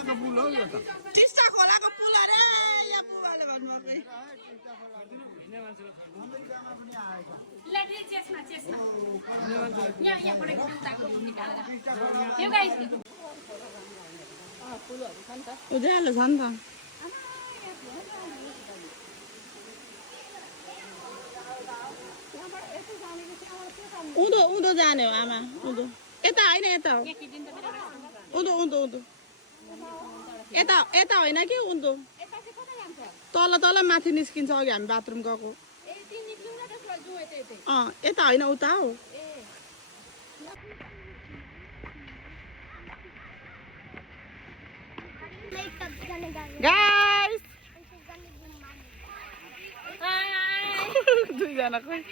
खोलाको पुल हो यो त टिस्टा खोलाको पुल अरे यहाँ बुबाले भन्नुभएको उज्यालो छ नि त उँधो उँधो जाने हो आमा उँधो यता होइन यता हो उँधो उँधो उँधो यता यता होइन कि उँधो तल तल माथि निस्किन्छ अघि हामी बाथरुम गएको यता होइन उता हो गाइस दुईजना खोइ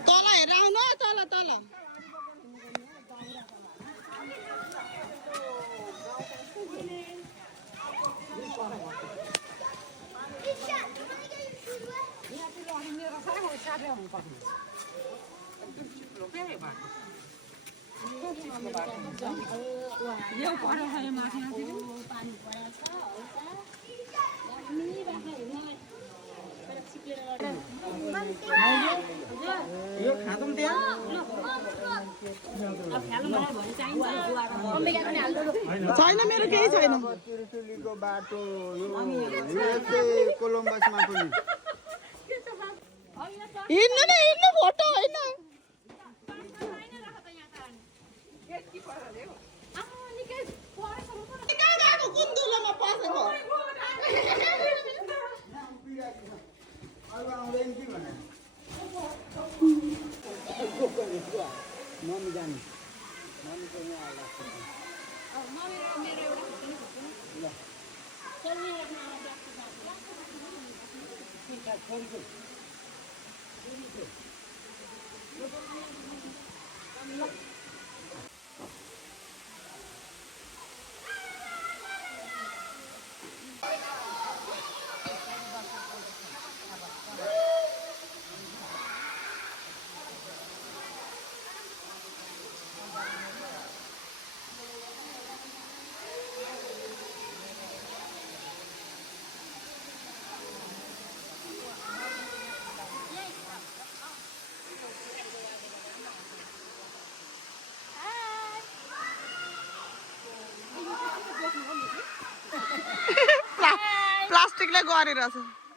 तल हेरेर आउनु तल तल यो खादौँ त्यहाँ छैन मेरो केही छैन तिरुचुलीको बाटो यो कोलम्बसमा पनि हिँड्नु न हिँड्नु फोटो होइन कुन दुलोमा पसेको मम्मी जाने प्लास्टिकले गरेर छ